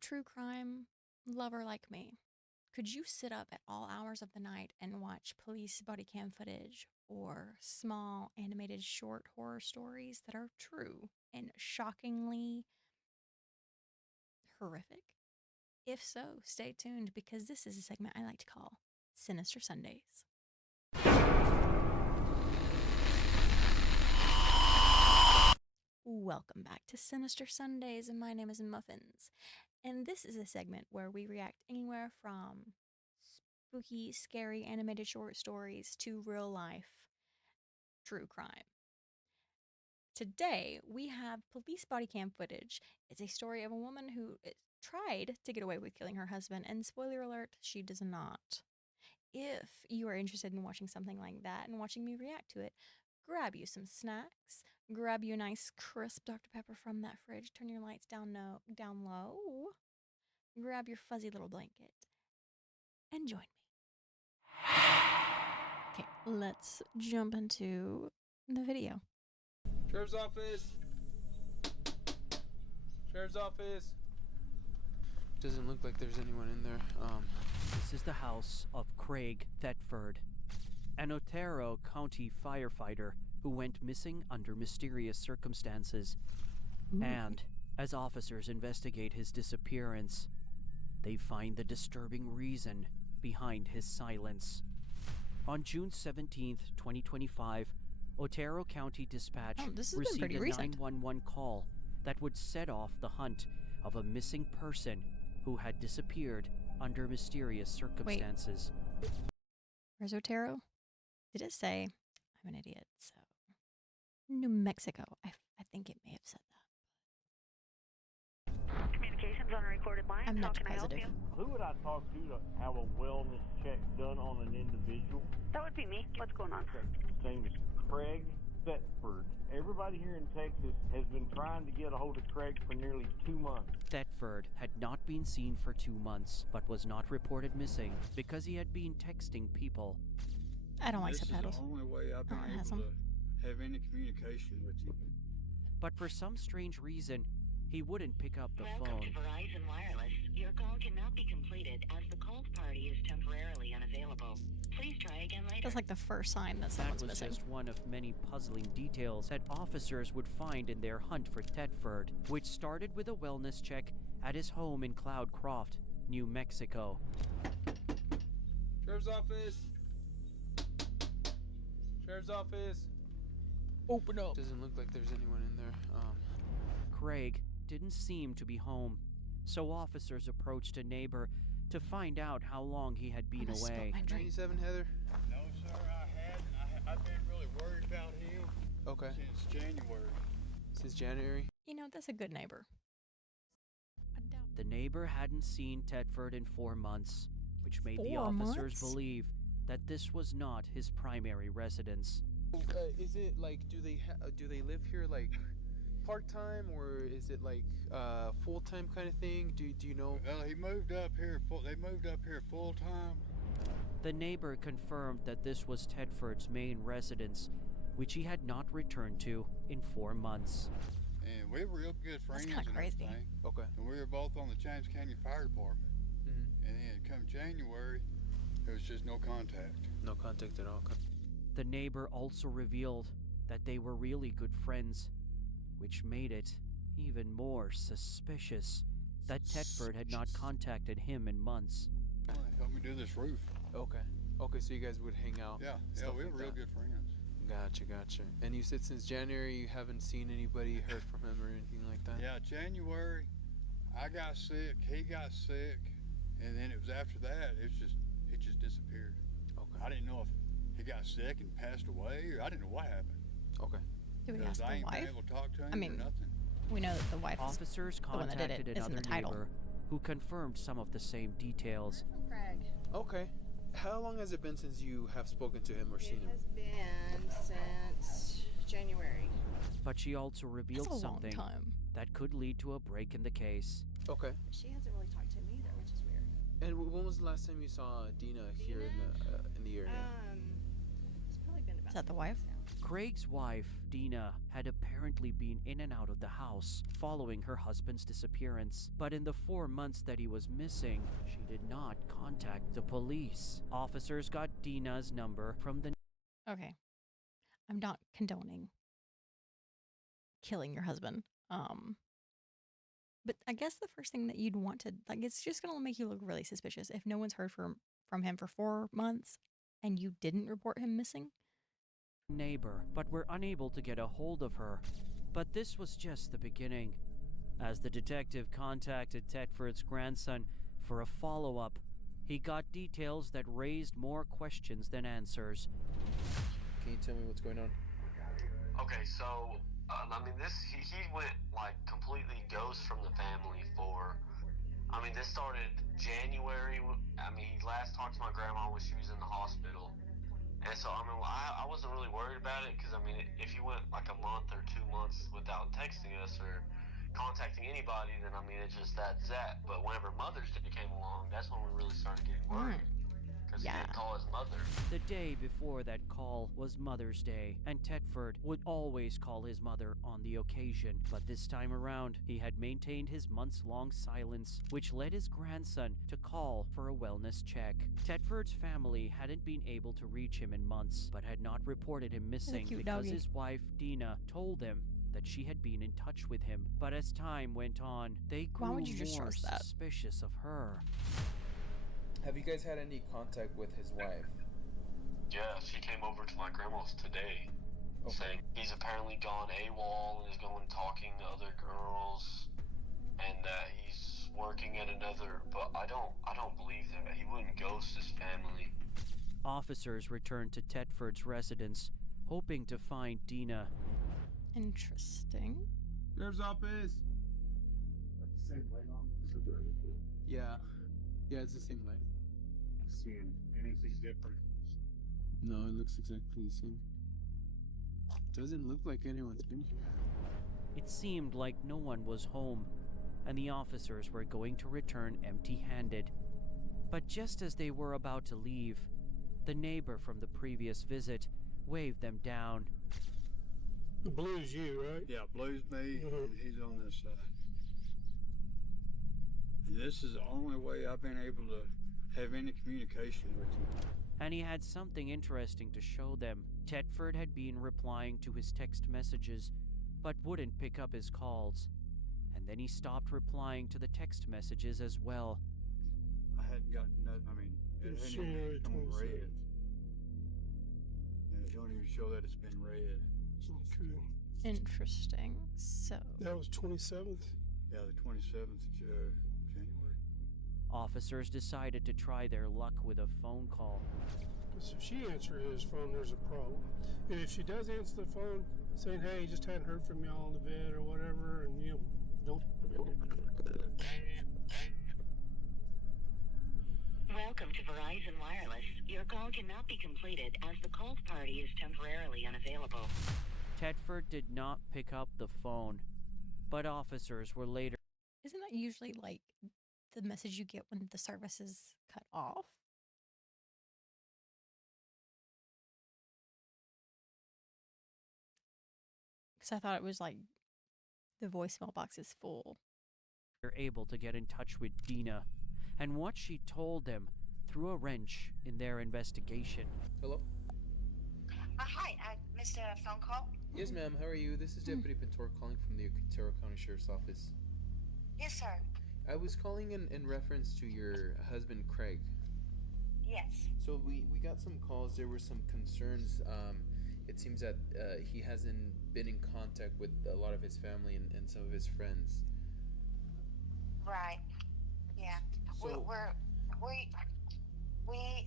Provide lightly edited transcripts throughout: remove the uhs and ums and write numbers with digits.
true crime lover like me? Could you sit up at all hours of the night and watch police body cam footage or small animated short horror stories that are true and shockingly horrific? If so, stay tuned because this is a segment I like to call Sinister Sundays. Welcome back to Sinister Sundays, and my name is Muffins. And this is a segment where we react anywhere from spooky, scary animated short stories to real life true crime. Today, we have police body cam footage. It's a story of a woman who tried to get away with killing her husband, and spoiler alert, she does not. If you are interested in watching something like that and watching me react to it, grab you some snacks, grab you a nice crisp Dr. Pepper from that fridge, turn your lights down low, grab your fuzzy little blanket, and join me. Okay, let's jump into the video. Sheriff's office. Sheriff's office. Doesn't look like there's anyone in there. This is the house of Craig Thetford, an Otero County firefighter who went missing under mysterious circumstances. And as officers investigate his disappearance, they find the disturbing reason behind his silence. On June 17th, 2025, Otero County Dispatch received a 911 call that would set off the hunt of a missing person who had disappeared under mysterious circumstances. Wait. Where's Otero? Did it say? I'm an idiot, so. New Mexico. I think it may have said that. Communications on a recorded line. I'm not How can I help positive. you? Who would I talk to have a wellness check done on an individual? That would be me. What's going on? His name is Craig Thetford. Everybody here in Texas has been trying to get a hold of Craig for nearly 2 months. Thetford had not been seen for 2 months, but was not reported missing because he had been texting people. I don't like subtitles. This is the only way I've been able to have any communication with you. But for some strange reason, he wouldn't pick up the Welcome phone. to Verizon Wireless. Your call cannot be completed as the called party is temporarily unavailable. Please try again later. That's like the first sign that That someone's was missing. just one of many puzzling details that officers would find in their hunt for Thetford, which started with a wellness check at his home in Cloudcroft, New Mexico. Sheriff's office. Sheriff's office. Open up. Doesn't look like there's anyone in there. Craig didn't seem to be home, so officers approached a neighbor to find out how long he had been away. 97 Heather? No, sir, I hadn't. I've been really worried about him Okay. since January. Since January? You know, that's a good neighbor. I doubt The neighbor hadn't seen Thetford in 4 months, which made the 4 officers months? believe that this was not his primary residence. Is it like, do they live here like part-time, or is it like full-time kind of thing? Do you know? Well, he moved up here. They moved up here full time. The neighbor confirmed that this was Thetford's main residence, which he had not returned to in 4 months. And we were real good friends kinda and crazy. everything. Okay. And we were both on the James County Fire Department. Mm-hmm. And then come January, there was just no contact. No contact at all. The neighbor also revealed that they were really good friends, which made it even more suspicious that Thetford had not contacted him in months. Help me do this roof. Okay. Okay, so you guys would hang out. Yeah, stuff we were like real that. good friends. Gotcha. And you said since January you haven't seen anybody, heard from him or anything like that? Yeah, January, I got sick, he got sick, and then it was after that, it just disappeared. Okay. I didn't know if he got sick and passed away, or I didn't know what happened. Okay. Do we Because ask I the ain't wife? been able to talk to him I mean, or nothing. We know that the wife is Officers one that did it. contacted It's in another the title. neighbor who confirmed some of the same details. Craig. Okay. How long has it been since you have spoken to him or seen It him? has been since January. But she also revealed That's a long something time. that could lead to a break in the case. Okay. She hasn't really talked to him either, which is weird. And when was the last time you saw Dina here in the area? It's probably been about Is that the wife? now. Craig's wife, Dina, had apparently been in and out of the house following her husband's disappearance, but in the 4 months that he was missing, she did not contact the police. Officers got Dina's number from the Okay. I'm not condoning killing your husband. But I guess the first thing that you'd want to, like, it's just going to make you look really suspicious if no one's heard from him for 4 months and you didn't report him missing. neighbor, but were unable to get a hold of her. But this was just the beginning. As the detective contacted Tedford's grandson for a follow-up, he got details that raised more questions than answers. Can you tell me what's going on? Okay, so he went like completely ghost from the family for. This started January. He last talked to my grandma when she was in the hospital, and so I wasn't really worried about it because if you went like a month or 2 months without texting us or contacting anybody, then that's that. But whenever Mother's Day came along, that's when we really started getting worried. Because he didn't call his mother. The day before that call was Mother's Day, and Tedford would always call his mother on the occasion. But this time around, he had maintained his months-long silence, which led his grandson to call for a wellness check. Tedford's family hadn't been able to reach him in months, but had not reported him missing because his wife, Dina, told them that she had been in touch with him. But as time went on, they grew more suspicious of her. Have you guys had any contact with his wife? Yeah, she came over to my grandma's today, saying he's apparently gone AWOL and is going talking to other girls, and that he's working at another. But I don't believe that. He wouldn't ghost his family. Officers returned to Tedford's residence, hoping to find Dina. Interesting. Sheriff's office. That's the same light on. Yeah, it's the same light. Seeing anything different? No, it looks exactly the same. Doesn't look like anyone's been here. It seemed like no one was home, and the officers were going to return empty-handed. But just as they were about to leave, the neighbor from the previous visit waved them down. The blue's you, right? Yeah, blue's me, and he's on this side. And this is the only way I've been able to have any communication with him. And he had something interesting to show them. Tedford had been replying to his text messages, but wouldn't pick up his calls. And then he stopped replying to the text messages as well. I hadn't gotten nothing. It hadn't even come red. And it don't even show that it's been red. Okay. Interesting. So that was 27th. Yeah, the 27th of January. Officers decided to try their luck with a phone call. So if she answers his phone, there's a problem. And if she does answer the phone, saying, "Hey, just hadn't heard from y'all in the vid or whatever," and don't. Welcome to Verizon Wireless. Your call cannot be completed as the called party is temporarily unavailable. Tedford did not pick up the phone, but officers were later. Isn't that usually like the message you get when the service is cut off? Because I thought it was like the voicemail box is full. They're able to get in touch with Dina, and what she told them threw a wrench in their investigation. Hello? Hi, I missed a phone call. Yes, ma'am. How are you? This is Deputy Pintor calling from the Otero County Sheriff's Office. Yes, sir. I was calling in reference to your husband, Craig. Yes. So we got some calls. There were some concerns. It seems that he hasn't been in contact with a lot of his family and some of his friends. Right. Yeah. So We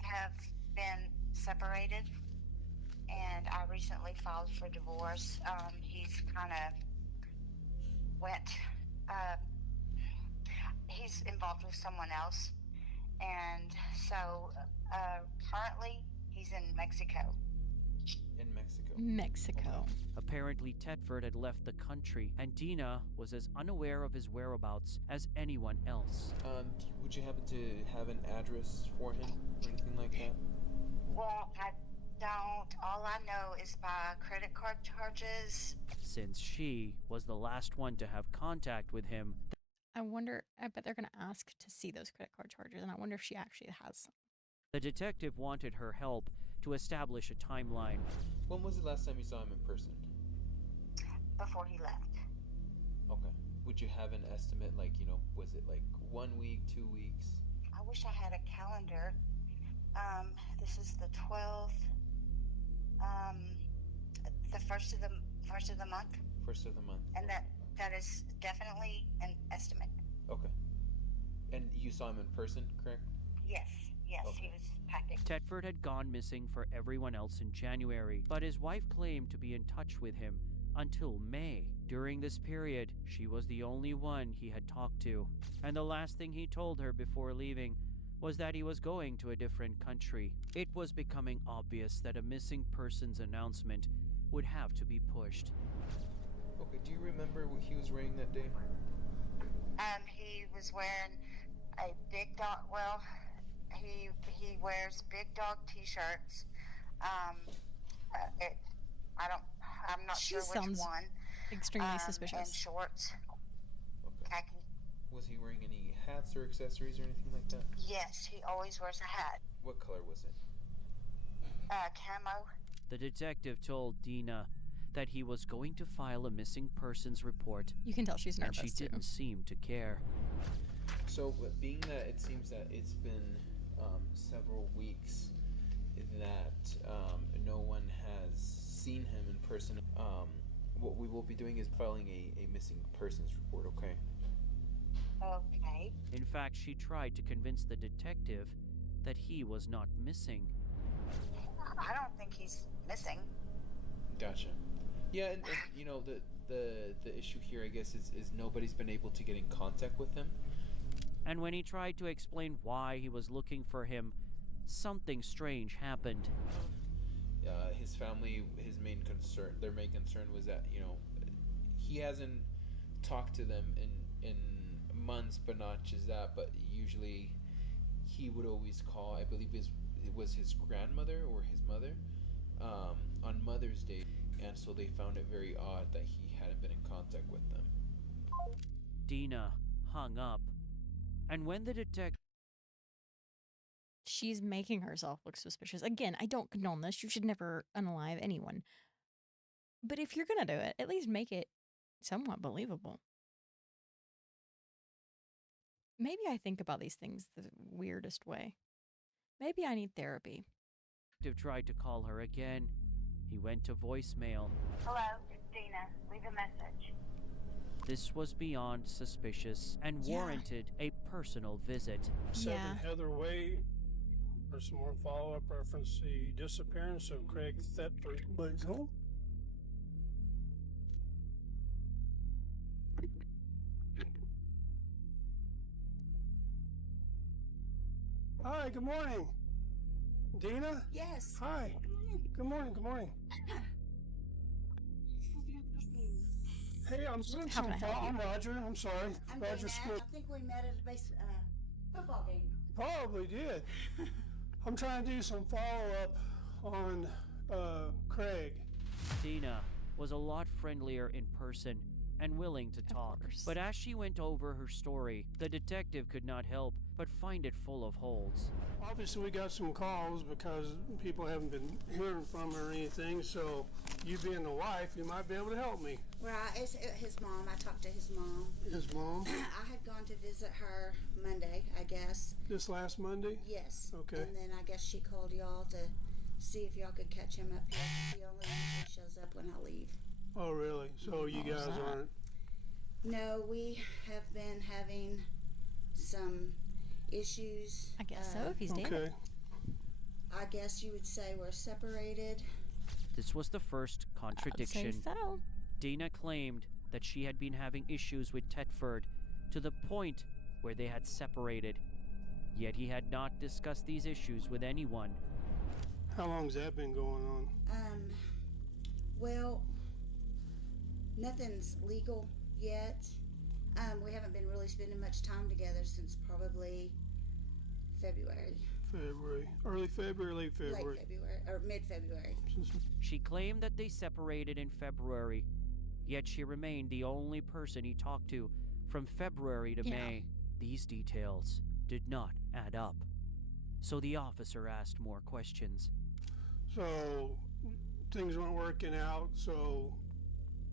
have been separated, and I recently filed for divorce. He's kind of went. He's involved with someone else, and so currently he's in Mexico. In Mexico. Mexico. Apparently, Tedford had left the country, and Dina was as unaware of his whereabouts as anyone else. Would you happen to have an address for him or anything like that? Well, don't. All I know is by credit card charges. Since she was the last one to have contact with him, I bet they're going to ask to see those credit card charges, and I wonder if she actually has some. the detective wanted her help to establish a timeline. When was the last time you saw him in person? Before he left. Okay. Would you have an estimate, like, was it like 1 week, 2 weeks? I wish I had a calendar. This is the 12th. The first of the month. First of the month. And that is definitely an estimate. Okay. And you saw him in person, correct? Yes, Okay. he was packing. Thetford had gone missing for everyone else in January, but his wife claimed to be in touch with him until May. During this period, she was the only one he had talked to, and the last thing he told her before leaving was that he was going to a different country. It was becoming obvious that a missing persons announcement would have to be pushed. Okay, do you remember what he was wearing that day? He was wearing a big dog. Well, he wears big dog T-shirts. I'm not She sure which sounds one. extremely suspicious. And shorts. Okay. Khaki. Was he wearing any hats or accessories or anything like that? Yes, he always wears a hat. What color was it? Camo. The detective told Dina that he was going to file a missing persons report, You can tell she's and nervous she too. didn't seem to care. So, being that it seems that it's been several weeks that no one has seen him in person, what we will be doing is filing a missing persons report, okay? Okay. In fact, she tried to convince the detective that he was not missing. I don't think he's missing. Gotcha. Yeah, and the issue here, I guess, is nobody's been able to get in contact with him. And when he tried to explain why he was looking for him, something strange happened. His family, their main concern was that, he hasn't talked to them in months, but not just that, but usually he would always call, I believe it was his grandmother or his mother, on Mother's Day, and so they found it very odd that he hadn't been in contact with them. Dina hung up, and when the detective She's making herself look suspicious. Again, I don't condone this. You should never unalive anyone. But if you're going to do it, at least make it somewhat believable. Maybe I think about these things the weirdest way. Maybe I need therapy. tried to call her again, he went to voicemail. Hello, it's Dina. Leave a message. This was beyond suspicious and warranted a personal visit. 7 Heather Way. For some more follow-up reference the disappearance of Craig Thetford. Please hold. Hi, good morning. Dina? Yes. Hi. Good morning, good morning. Hey, I'm doing some I'm Roger. I'm sorry. I'm Roger Dana. Smith. I think we met at a football game. Probably did. I'm trying to do some follow-up on Craig. Dina was a lot friendlier in person and willing to talk. But as she went over her story, the detective could not help but find it full of holes. Obviously, we got some calls because people haven't been hearing from her or anything, so you being the wife, you might be able to help me. Right, it's his mom. I talked to his mom. His mom? I had gone to visit her Monday, I guess. This last Monday? Yes. Okay. And then I guess she called y'all to see if y'all could catch him up here. He only usually shows up when I leave. Oh, really? So you guys aren't? No, we have been having some issues. I guess so, if he's dead. Okay. I guess you would say we're separated. This was the first contradiction. I'd say so. Dina claimed that she had been having issues with Thetford to the point where they had separated. Yet he had not discussed these issues with anyone. How long's that been going on? Well, nothing's legal yet. We haven't been really spending much time together since probably February. February. Early February, late February? Late February, or mid-February. She claimed that they separated in February, yet she remained the only person he talked to from February to May. These details did not add up, so the officer asked more questions. So things weren't working out, so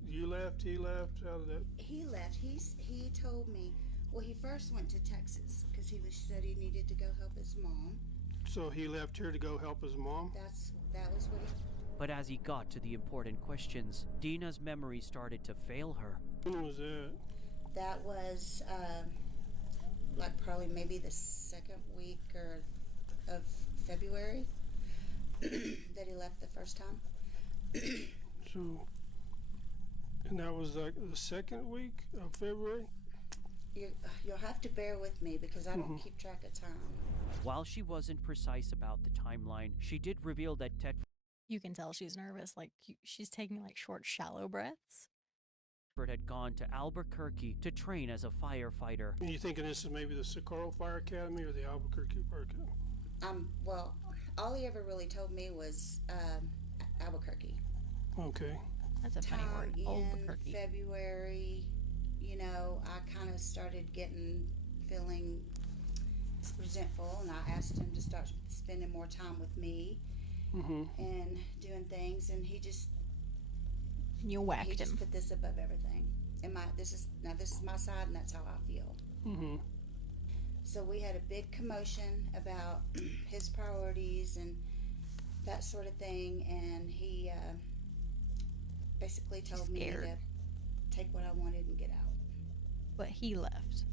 you left, he left, how did that? He left. He told me, well, he first went to Texas because said he needed to go help his mom. So he left here to go help his mom? That was what he... But as he got to the important questions, Dina's memory started to fail her. When was that? That was like probably maybe the second week of February that he left the first time. So, and that was like the second week of February? You'll have to bear with me because I don't keep track of time. While she wasn't precise about the timeline, she did reveal that Ted... You can tell she's nervous, like she's taking like short, shallow breaths. had gone to Albuquerque to train as a firefighter. Are you thinking this is maybe the Socorro Fire Academy or the Albuquerque Fire Academy? Well, all he ever really told me was Albuquerque. Okay. That's a funny word, Albuquerque. In February, I kind of started feeling resentful, and I asked him to start spending more time with me and doing things, and he just... You whacked him. He just put this above everything. This is my side, and that's how I feel. So we had a big commotion about his priorities and that sort of thing, and he basically told me to take what I wanted and get out. But he left.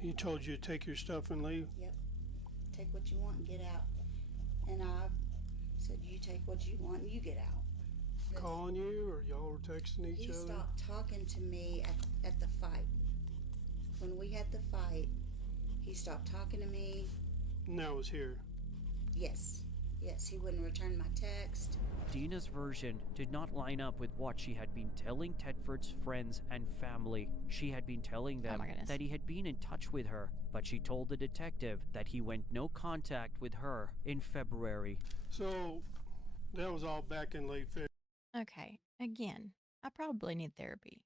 He told you to take your stuff and leave? Yep. Take what you want and get out. And I said, you take what you want and you get out. Calling you, or y'all were texting each other? He stopped talking to me at the fight. When we had the fight, he stopped talking to me. And that was here? Yes. Yes, he wouldn't return my text. Dina's version did not line up with what she had been telling Tedford's friends and family. She had been telling them that he had been in touch with her, but she told the detective that he went no contact with her in February. So, that was all back in late February. Okay, again, I probably need therapy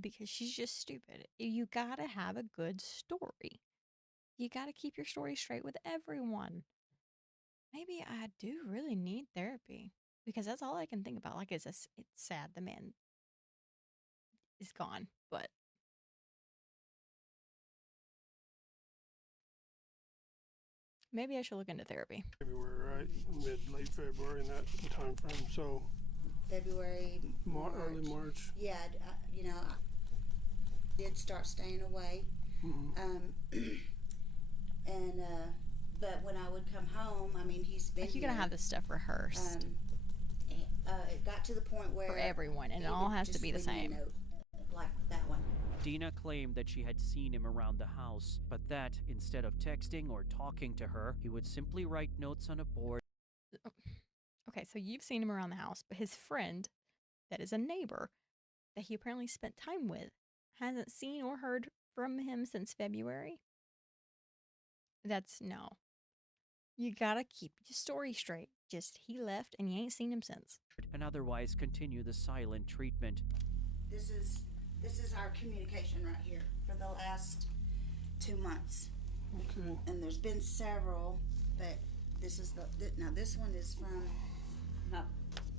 because she's just stupid. You gotta have a good story. You gotta keep your story straight with everyone. Maybe I do really need therapy because that's all I can think about. Like, it's sad the man is gone, but maybe I should look into therapy. February, right? Late February in that time frame. So February, March. Early March. Yeah, I did start staying away. But when I would come home, he's been like, you're going to have this stuff rehearsed. It got to the point where... For everyone, and it all has to be the same. Like that one. Dina claimed that she had seen him around the house, but that, instead of texting or talking to her, he would simply write notes on a board. Okay, so you've seen him around the house, but his friend, that is a neighbor, that he apparently spent time with, hasn't seen or heard from him since February? No. You gotta keep your story straight. Just, he left and you ain't seen him since. And otherwise continue the silent treatment. This is our communication right here for the last 2 months. Okay. And there's been several, but this is now this one is from not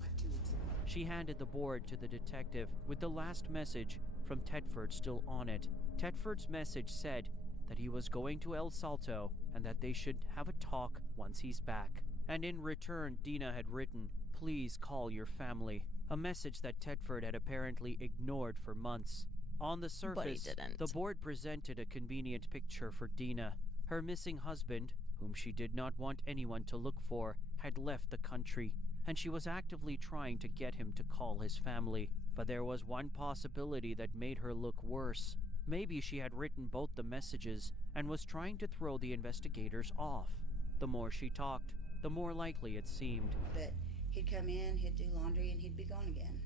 like 2 weeks ago. She handed the board to the detective with the last message from Tedford still on it. Tedford's message said that he was going to El Salto and that they should have a talk once he's back. And in return, Dina had written, "Please call your family," a message that Tedford had apparently ignored for months. On the surface, the board presented a convenient picture for Dina. Her missing husband, whom she did not want anyone to look for, had left the country, and she was actively trying to get him to call his family. But there was one possibility that made her look worse. Maybe she had written both the messages and was trying to throw the investigators off. The more she talked, the more likely it seemed. But he'd come in, he'd do laundry, and he'd be gone again.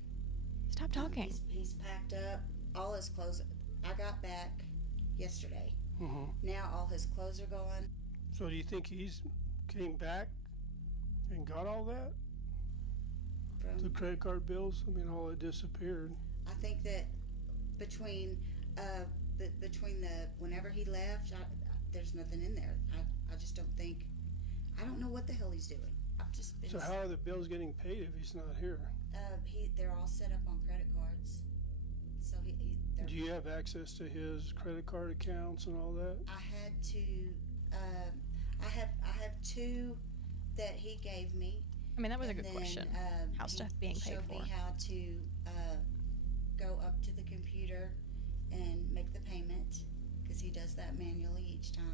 Stop talking. He's packed up all his clothes. I got back yesterday. Now all his clothes are gone. So do you think he's came back and got all that? From, The credit card bills? I mean, all it disappeared. I think that between whenever he left, there's nothing in there. I just don't think. I don't know what the hell he's doing. I've just been. So how are the bills getting paid if he's not here? They're all set up on credit cards. So do you have access to his credit card accounts and all that? I had to. I have two that he gave me. I mean, that was a good question. How stuff being paid showed for. me how to go up to the computer and make the payment, because he does that manually each time.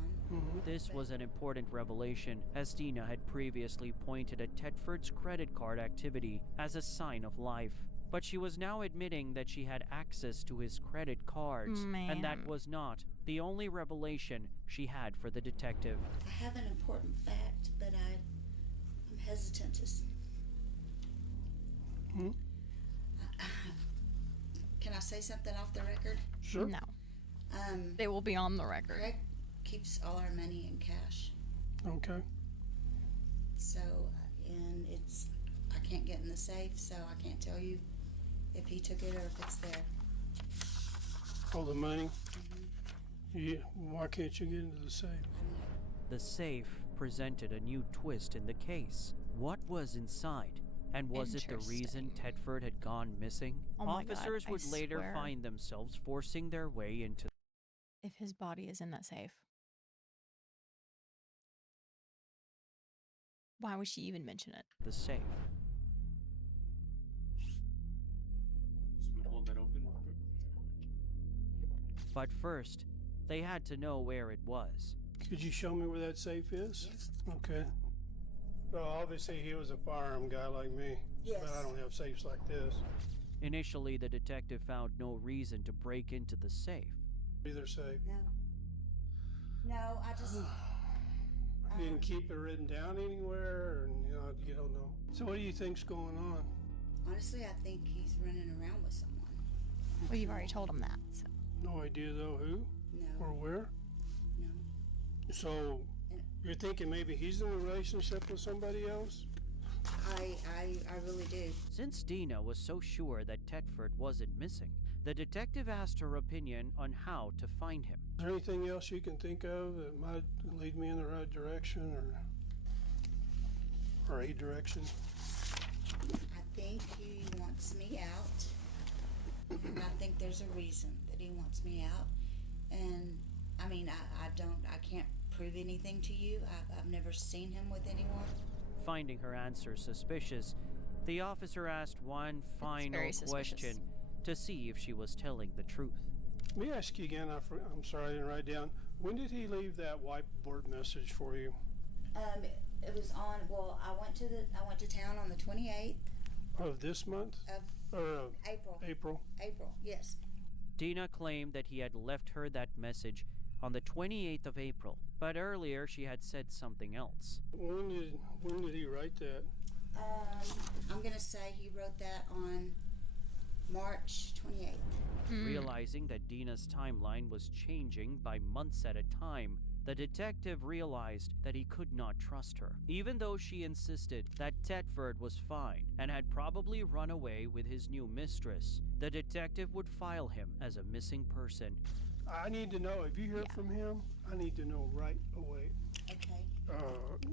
This was an important revelation, as Dina had previously pointed at Tedford's credit card activity as a sign of life. But she was now admitting that she had access to his credit cards, and that was not the only revelation she had for the detective. I have an important fact, but I'm hesitant to. Can I say something off the record? Sure. No. They will be on the record. Greg keeps all our money in cash. Okay. So, and I can't get in the safe, so I can't tell you if he took it or if it's there. All the money? Yeah. Why can't you get into the safe? The safe presented a new twist in the case. What was inside? And was it the reason Tedford had gone missing? Oh my Officers God, would later find themselves forcing their way into. If his body is in that safe, why would she even mention it? The safe. Hold that open. But first, they had to know where it was. Could you show me where that safe is? Yes. Okay. Well, obviously he was a firearm guy like me. Yes. But I don't have safes like this. Initially, the detective found no reason to break into the safe. Either safe. No, I just. You didn't keep it written down anywhere, and you don't know. So what do you think's going on? Honestly, I think he's running around with someone. Well, you've already told him that. So. No idea though who? No. Or where? No. So you're thinking maybe he's in a relationship with somebody else? I really do. Since Dina was so sure that Tedford wasn't missing, the detective asked her opinion on how to find him. Is there anything else you can think of that might lead me in the right direction or a direction? I think he wants me out. And I think there's a reason that he wants me out. And I mean, I can't prove anything to you. I've never seen him with anyone. Finding her answer suspicious, the officer asked one final question to see if she was telling the truth. Let me ask you again. I'm sorry I didn't write down. When did he leave that whiteboard message for you? It was on. Well, I went to town on the 28th of this month. Of April. April. Yes. Dina claimed that he had left her that message on the 28th of April, but earlier she had said something else. When did he write that? I'm gonna say he wrote that on March 28th. Realizing that Dina's timeline was changing by months at a time, the detective realized that he could not trust her. Even though she insisted that Tedford was fine and had probably run away with his new mistress, the detective would file him as a missing person. I need to know. If you hear from him, I need to know right away. Okay.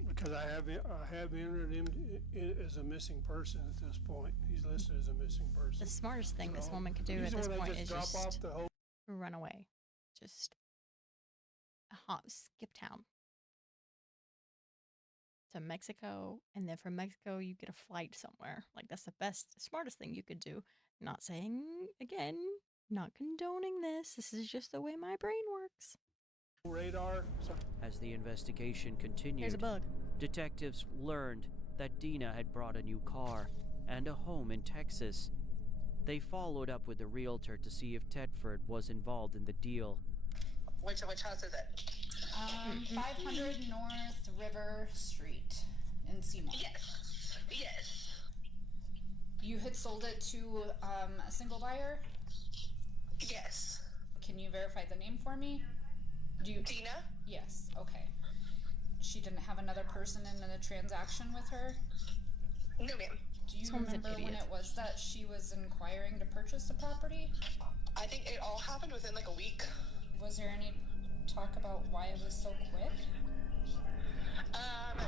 Because I have entered him as a missing person at this point. He's listed as a missing person. The smartest thing this woman could do at this point is just run away. Just skip town to Mexico, and then from Mexico you get a flight somewhere. Like, that's the smartest thing you could do. Not saying, again, not condoning this. This is just the way my brain works. Radar. As the investigation continued, Here's a bug. Detectives learned that Dina had brought a new car and a home in Texas. They followed up with the realtor to see if Tedford was involved in the deal. Which house is it? 500 North River Street in Seymour. Yes. You had sold it to a single buyer? Yes. Can you verify the name for me? Dina? Yes, okay. she didn't have another person in a transaction with her? No, ma'am. Do you Someone's an remember when idiot. it was that she was inquiring to purchase the property? I think it all happened within like a week. Was there any talk about why it was so quick?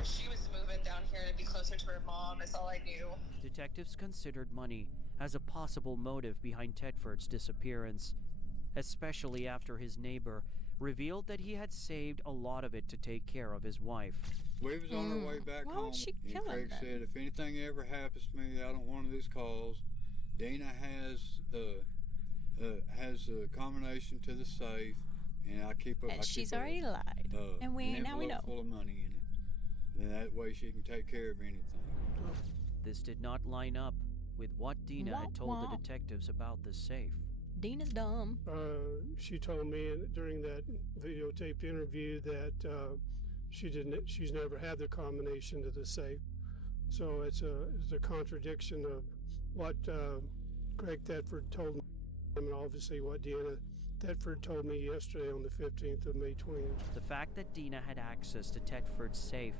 She was moving down here to be closer to her mom. That's all I knew. Detectives considered money as a possible motive behind Tedford's disappearance, especially after his neighbor revealed that he had saved a lot of it to take care of his wife. We was on our way back Why home, would she and kill him Craig then? said, if anything ever happens to me out on one of these calls, Dina has a combination to the safe, and I keep And she's already lied. And we an now we know. envelope full of money in it. And that way she can take care of anything. This did not line up with what Dina had told the detectives about the safe. Dina's dumb. She told me during that videotaped interview that she's never had the combination to the safe. So it's a contradiction of what Craig Thetford told me, and obviously what Deanna Thetford told me yesterday on the 15th of May 20th. The fact that Dina had access to Tedford's safe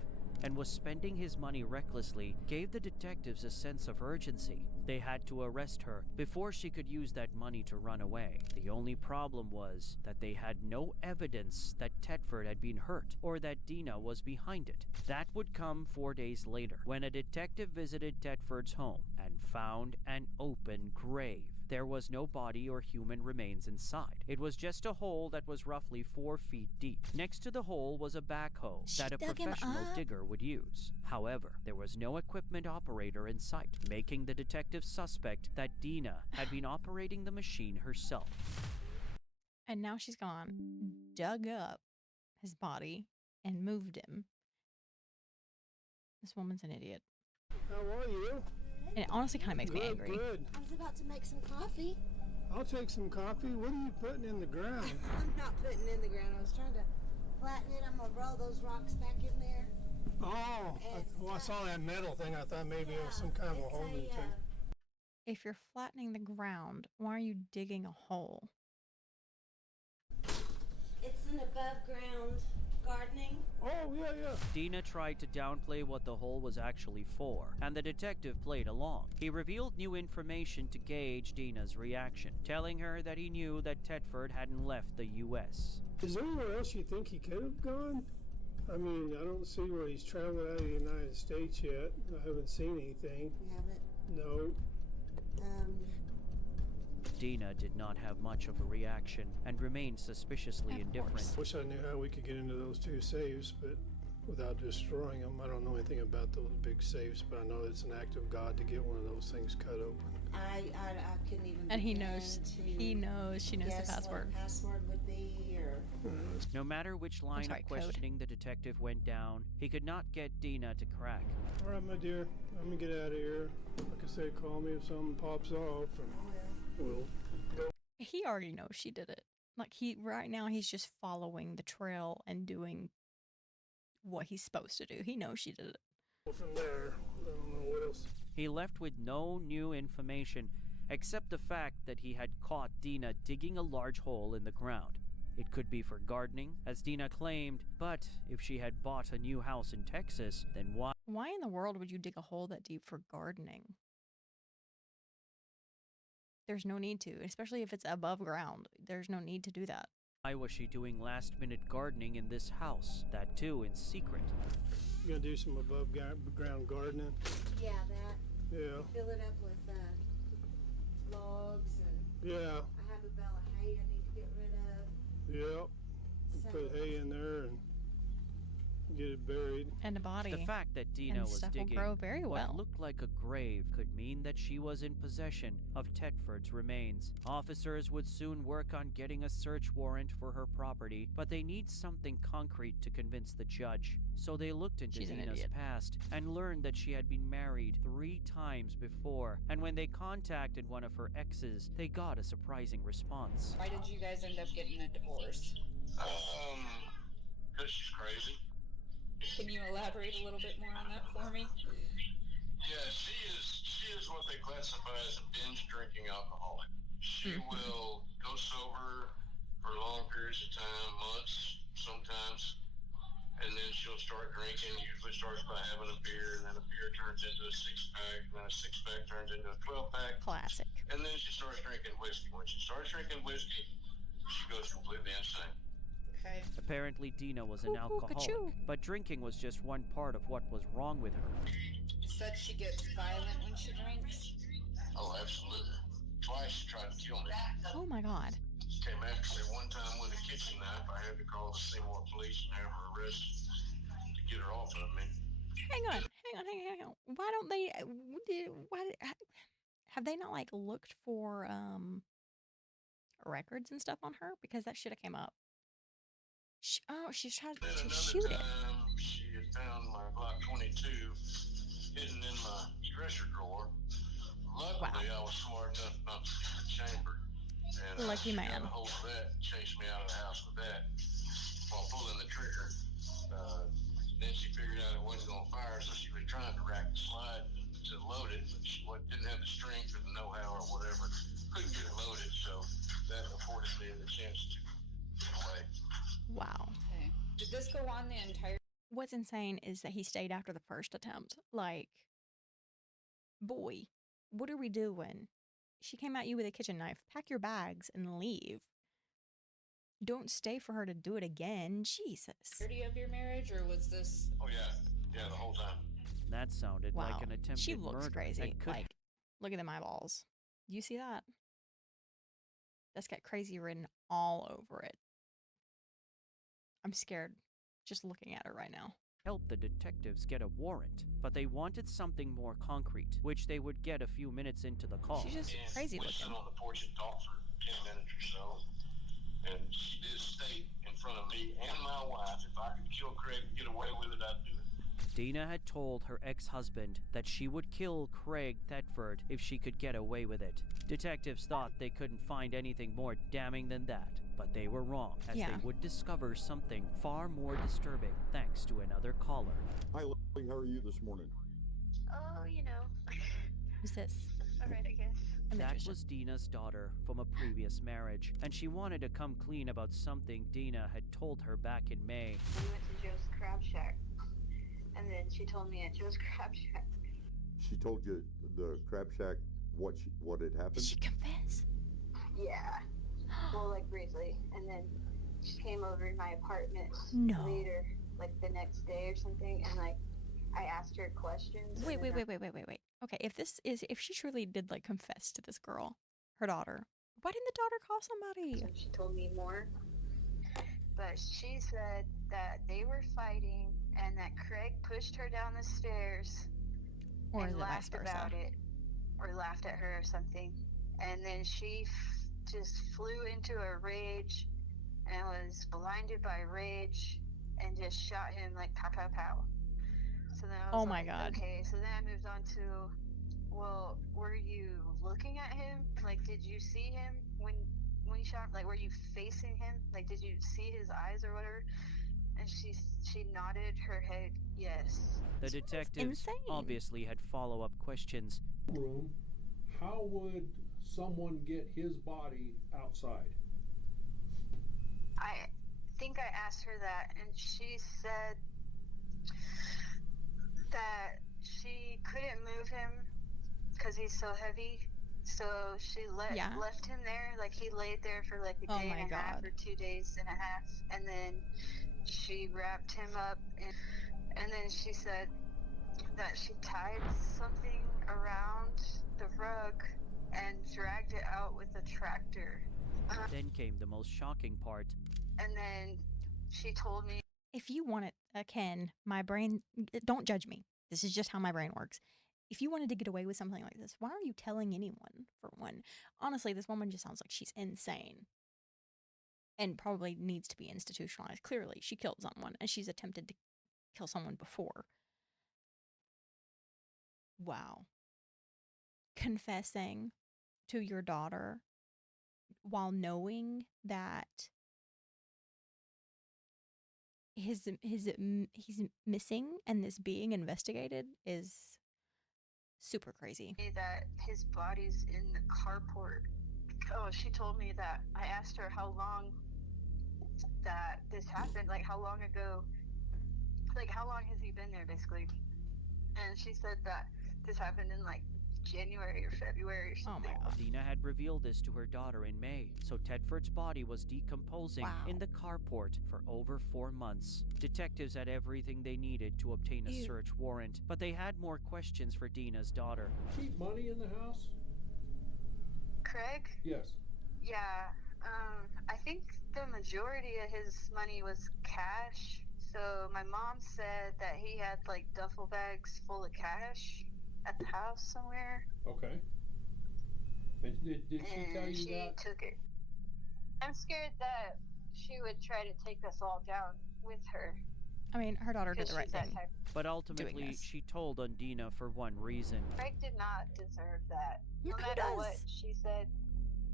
and was spending his money recklessly gave the detectives a sense of urgency. They had to arrest her before she could use that money to run away. The only problem was that they had no evidence that Tedford had been hurt or that Dina was behind it. That would come 4 days later, when a detective visited Tedford's home and found an open grave. There was no body or human remains inside. It was just a hole that was roughly 4 feet deep. Next to the hole was a backhoe that a professional digger would use. However, there was no equipment operator in sight, making the detectives suspect that Dina had been operating the machine herself. And now she's gone, dug up his body, and moved him. This woman's an idiot. How are you? And it honestly kind of makes me angry. Good. I was about to make some coffee. I'll take some coffee. What are you putting in the ground? I'm not putting it in the ground. I was trying to flatten it. I'm going to roll those rocks back in there. Oh, I saw that metal thing. I thought maybe it was some kind of a holding thing. If you're flattening the ground, why are you digging a hole? It's an above ground gardening. Oh, yeah. Dina tried to downplay what the hole was actually for, and the detective played along. He revealed new information to gauge Dina's reaction, telling her that he knew that Tedford hadn't left the U.S. Is there anywhere else you think he could have gone? I mean, I don't see where he's traveled out of the United States yet. I haven't seen anything. You haven't? No. Dina did not have much of a reaction and remained suspiciously indifferent. Wish I knew how we could get into those two safes, but without destroying them. I don't know anything about those big safes, but I know it's an act of God to get one of those things cut open. I couldn't even. And he knows. He knows. She knows the password. What the password would be, or. No matter which line of questioning the detective went down, he could not get Dina to crack. All right, my dear. I'm gonna get out of here. Like I said, call me if something pops off, and we'll go. He already knows she did it. Like right now he's just following the trail and doing what he's supposed to do. He knows she did it. From there, I don't know what else. He left with no new information except the fact that he had caught Dina digging a large hole in the ground. It could be for gardening, as Dina claimed, but if she had bought a new house in Texas, then why? Why in the world would you dig a hole that deep for gardening? There's no need to, especially if it's above ground. There's no need to do that. Why was she doing last-minute gardening in this house? That too in secret. You gonna do some above ground gardening? Yeah, that. Yeah. Fill it up with logs and. Yeah. I have a bale of hay I need to get rid of. Yep. So, Put hay in there and get it buried. And a body. The fact that Dina and was stuff digging will grow very well. what looked like a grave could mean that she was in possession of Tedford's remains. Officers would soon work on getting a search warrant for her property, but they need something concrete to convince the judge. So they looked into Dina's past and learned that she had been married 3 times before. And when they contacted one of her exes, they got a surprising response. Why did you guys end up getting a divorce? Because she's crazy. Can you elaborate a little bit more on that for me? Yeah, she is what they classify as a binge drinking alcoholic. She will go sober for long periods of time, months sometimes, and then she'll start drinking. Usually starts by having a beer, and then a beer turns into a 6-pack, and then a 6-pack turns into a 12-pack. Classic. And then she starts drinking whiskey. When she starts drinking whiskey, she goes completely insane. Okay. Apparently, Dina was an alcoholic, but drinking was just one part of what was wrong with her. You said she gets violent when she drinks? Oh, absolutely. Twice she tried to kill me. Oh my God. Came after me one time with a kitchen knife. I had to call the Seymour police and have her arrested to get her off of me. Hang on. Why don't they? Why have they not like looked for records and stuff on her, because that should have came up. She's trying to shoot it. She had found my Glock 22 hidden in my dresser drawer. Luckily, I was smart enough not to see the chamber. And Lucky she man. got a hold of that and chased me out of the house with that while pulling the trigger. Then she figured out it wasn't going to fire, so she was trying to rack the slide to load it, but she didn't have the strength or the know-how or whatever. Couldn't get it loaded, so that afforded me the chance to get away. Wow. Okay. Did this go on the entire... What's insane is that he stayed after the first attempt. Like, boy, what are we doing? She came at you with a kitchen knife. Pack your bags and leave. Don't stay for her to do it again. Jesus. Of your marriage, or was this... Oh, yeah, the whole time. That sounded like an attempted She looks murder. crazy. Like, look at them eyeballs. Do you see that? That's got crazy written all over it. I'm scared just looking at it right now. Helped the detectives get a warrant, but they wanted something more concrete, which they would get a few minutes into the call. She's just crazy We looking. sat on the porch and talked for 10 minutes or so, and she did state in front of me and my wife, if I could kill Craig and get away with it, I'd do it. Dina had told her ex-husband that she would kill Craig Thetford if she could get away with it. Detectives thought they couldn't find anything more damning than that, but they were wrong, as they would discover something far more disturbing thanks to another caller. Hi, Lily. How are you this morning? Oh, you know. Who's this? All right, I guess. That was Dina's daughter from a previous marriage, and she wanted to come clean about something Dina had told her back in May. We went to Joe's Crab Shack, and then she told me at Joe's Crab Shack. She told you the Crab Shack what had happened? Did she confess? Yeah. Well, like briefly, and then she came over to my apartment later, like the next day or something, and like I asked her questions. Wait. Okay, if she truly did like confess to this girl, her daughter, why didn't the daughter call somebody? So she told me more, but she said that they were fighting and that Craig pushed her down the stairs and laughed about it, or laughed at her or something, and then she just flew into a rage and was blinded by rage and just shot him like pow pow pow. So then I was my God. Okay, so then I moved on to, well, were you looking at him? Like, did you see him when he shot? Like, were you facing him? Like, did you see his eyes or whatever? And she nodded her head yes. The detectives obviously had follow-up questions. How would someone get his body outside? I think I asked her that, and she said that she couldn't move him because he's so heavy. So she left him there, like he laid there for like a day and a half or 2 days and a half, and then she wrapped him up, and then she said that she tied something around the rug and dragged it out with a tractor. Then came the most shocking part. And then she told me, if you want it, Ken, my brain, don't judge me. This is just how my brain works. If you wanted to get away with something like this, why aren't you telling anyone, for one? Honestly, this woman just sounds like she's insane and probably needs to be institutionalized. Clearly, she killed someone, and she's attempted to kill someone before. Wow. Confessing to your daughter while knowing that he's missing and this being investigated is super crazy. That his body's in the carport. Oh, she told me that. I asked her how long that this happened, like how long ago like, how long has he been there, basically? And she said that this happened in, like, January or February or something. Oh my god. Dina had revealed this to her daughter in May, so Tedford's body was decomposing in the carport for over 4 months. Detectives had everything they needed to obtain a search warrant, but they had more questions for Dina's daughter. Keep money in the house? Craig? Yes. Yeah, I think the majority of his money was cash. So my mom said that he had like duffel bags full of cash at the house somewhere. Okay. And did she tell you she that? Took it. I'm scared that she would try to take us all down with her. I mean, her daughter did the right thing. But ultimately, she told on Dina for one reason. Craig did not deserve that. Yeah, No matter what she said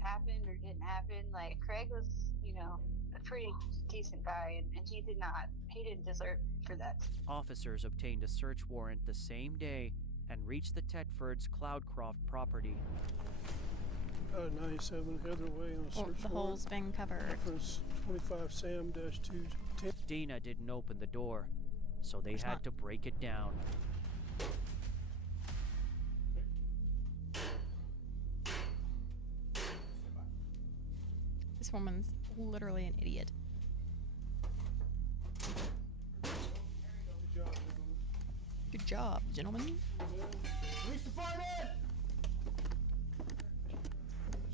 happened or didn't happen, like, Craig was, you know, a pretty decent guy, and he didn't deserve for that. Officers obtained a search warrant the same day and reached the Tedfords' Cloudcroft property. 97 Heather Way on a search warrant. The hole's been covered. Reference 25 Sam-210. Dina didn't open the door, so they had to break it down. This woman's literally an idiot. Good job, gentlemen. Police department!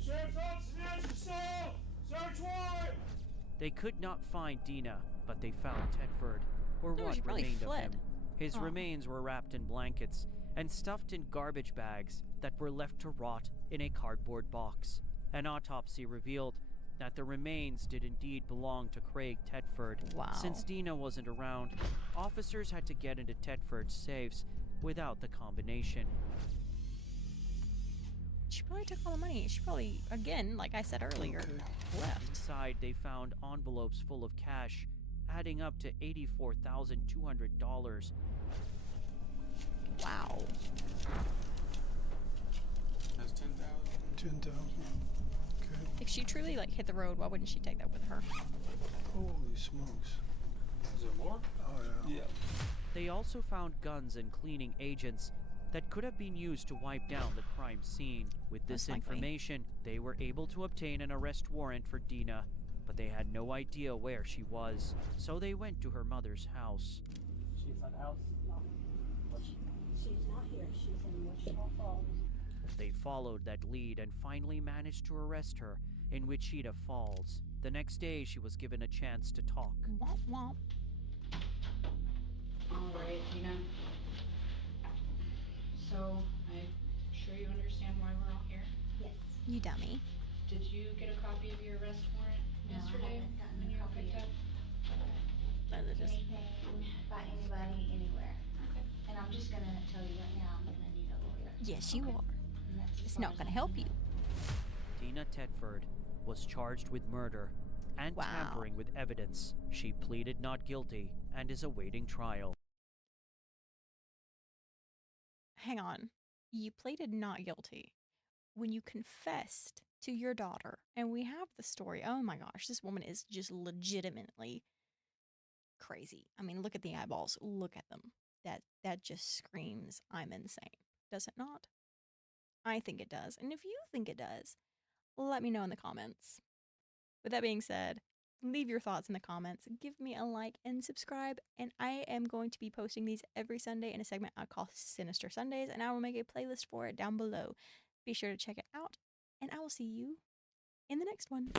Sheriff's office is search warrant! They could not find Dina, but they found Tedford, or what remained of him. His remains were wrapped in blankets and stuffed in garbage bags that were left to rot in a cardboard box. An autopsy revealed that the remains did indeed belong to Craig Tedford. Wow. Since Dina wasn't around, officers had to get into Tedford's safes without the combination. She probably took all the money. She probably, again, like I said earlier, left. Inside, they found envelopes full of cash, adding up to $84,200. Wow. That's 10,000. 10,000. Okay. If she truly like hit the road, why wouldn't she take that with her? Holy smokes. Is there more? Oh yeah. Yeah. They also found guns and cleaning agents that could have been used to wipe down the crime scene. With this information, they were able to obtain an arrest warrant for Dina, but they had no idea where she was, so they went to her mother's house. She's at the house? No. She's not here. She's in Wichita Falls. They followed that lead and finally managed to arrest her in Wichita Falls. The next day, she was given a chance to talk. Womp womp. All right, Tina. So, I'm sure you understand why we're all here? Yes. You dummy. Did you get a copy of your arrest warrant yesterday when you were picked up? Anything by anybody, anywhere. Okay. And I'm just gonna tell you right now, I'm gonna need a lawyer. Yes, you are. And that's as It's far not as going to I help can you. Tina Tedford was charged with murder and tampering with evidence. She pleaded not guilty and is awaiting trial. Hang on. You pleaded not guilty when you confessed to your daughter, and we have the story. Oh my gosh, this woman is just legitimately crazy. I mean, look at the eyeballs. Look at them. That just screams, I'm insane. Does it not? I think it does. And if you think it does, let me know in the comments. With that being said, leave your thoughts in the comments. Give me a like and subscribe. And I am going to be posting these every Sunday in a segment I call Sinister Sundays. And I will make a playlist for it down below. Be sure to check it out. And I will see you in the next one.